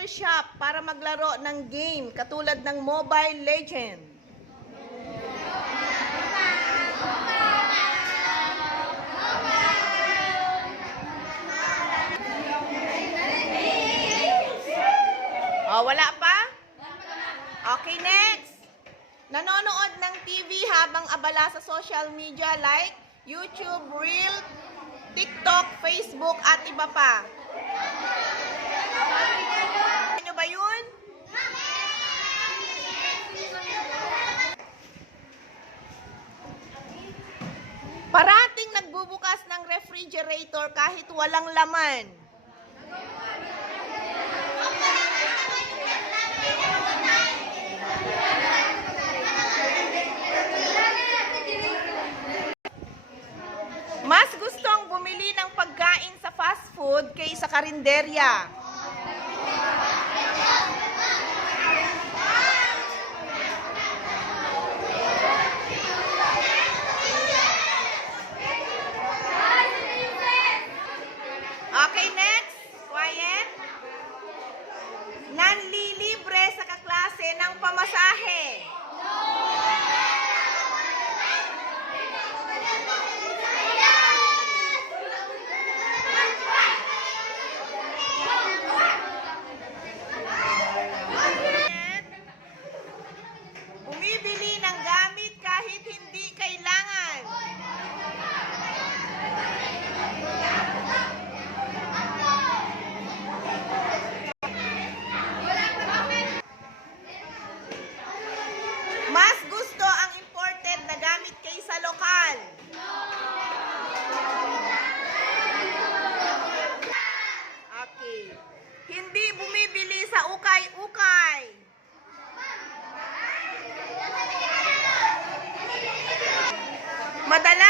computer shop para maglaro ng game katulad ng Mobile Legend? Oh, wala pa? Okay, next. Nanonood ng TV habang abala sa social media like YouTube, Reel, TikTok, Facebook, at iba pa. Ano ba yun? Parating nagbubukas ng refrigerator kahit walang laman. Mas gustong bumili ng pagkain sa fast food kaysa karinderya. Okay, next. Quiet. Nanlilibre sa kaklase ng pamasahe. Bumibili ng gamit kahit hindi kailangan. Mas gusto ang imported na gamit kaysa lokal. Okay. Hindi bumibili sa ukay-ukay. Madalas